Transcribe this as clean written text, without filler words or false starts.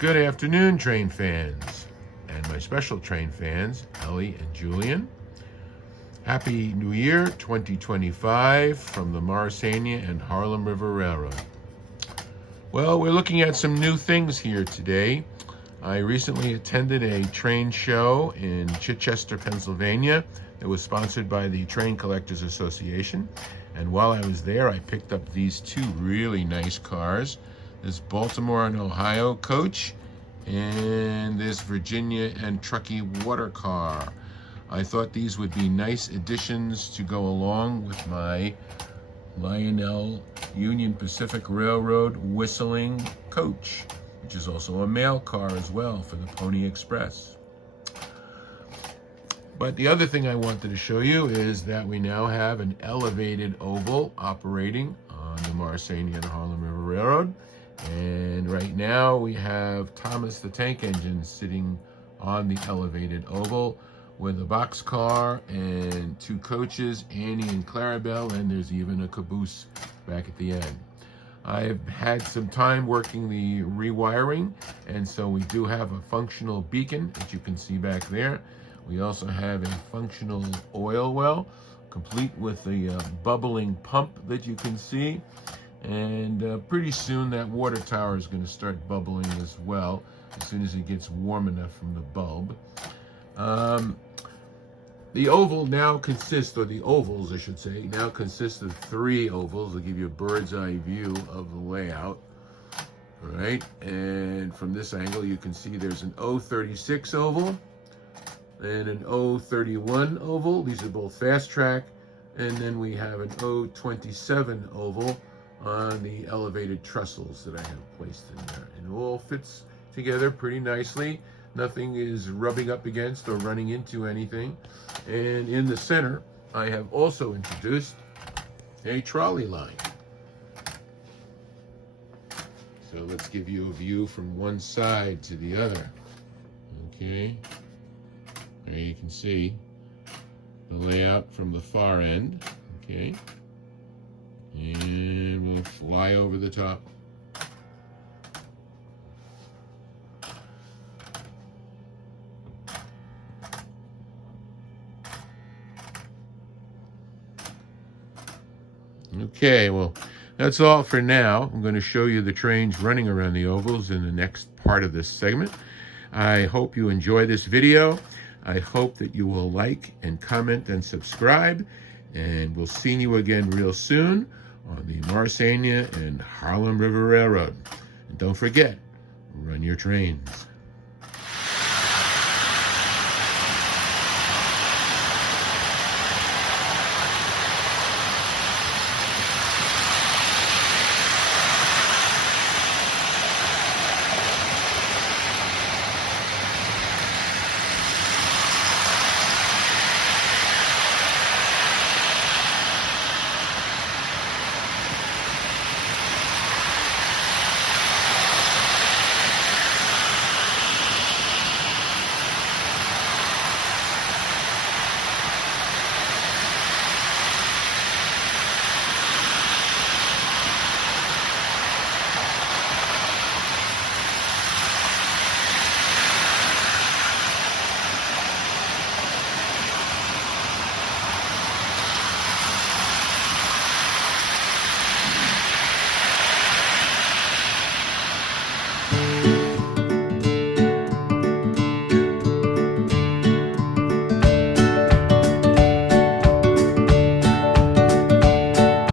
Good afternoon, train fans, and my special train fans, Ellie and Julian. Happy New Year 2025 from the Morrisania and Harlem River Railroad. Well, we're looking at some new things here today. I recently attended a train show in Chichester, Pennsylvania that was sponsored by the Train Collectors Association. And while I was there, I picked up these two really nice cars. This Baltimore and Ohio coach and this Virginia and Truckee water car. I thought these would be nice additions to go along with my Lionel Union Pacific Railroad whistling coach, which is also a mail car as well for the Pony Express. But the other thing I wanted to show you is that we now have an elevated oval operating on the Morrisania and Harlem River Railroad. And right now we have Thomas the Tank Engine sitting on the elevated oval with a boxcar and two coaches, Annie and Clarabelle, and there's even a caboose back at the end. I've had some time working the rewiring, and so we do have a functional beacon that you can see back there. We also have a functional oil well, complete with a bubbling pump that you can see. And pretty soon that water tower is going to start bubbling as well, as soon as it gets warm enough from the bulb. The oval now consists, or the ovals I should say, now consist of three ovals. I'll give you a bird's eye view of the layout. All right, and from this angle you can see there's an 036 oval and an 031 oval. These are both fast track. And then we have an 027 oval on the elevated trestles that I have placed in there. And it all fits together pretty nicely. Nothing is rubbing up against or running into anything. And in the center, I have also introduced a trolley line. So let's give you a view from one side to the other. Okay, there you can see the layout from the far end. Okay, and we'll fly over the top. Okay, well, that's all for now. I'm going to show you the trains running around the ovals in the next part of this segment. I hope you enjoy this video. I hope that you will like and comment and subscribe. And we'll see you again real soon on the Morrisania and Harlem River Railroad. And don't forget, run your trains.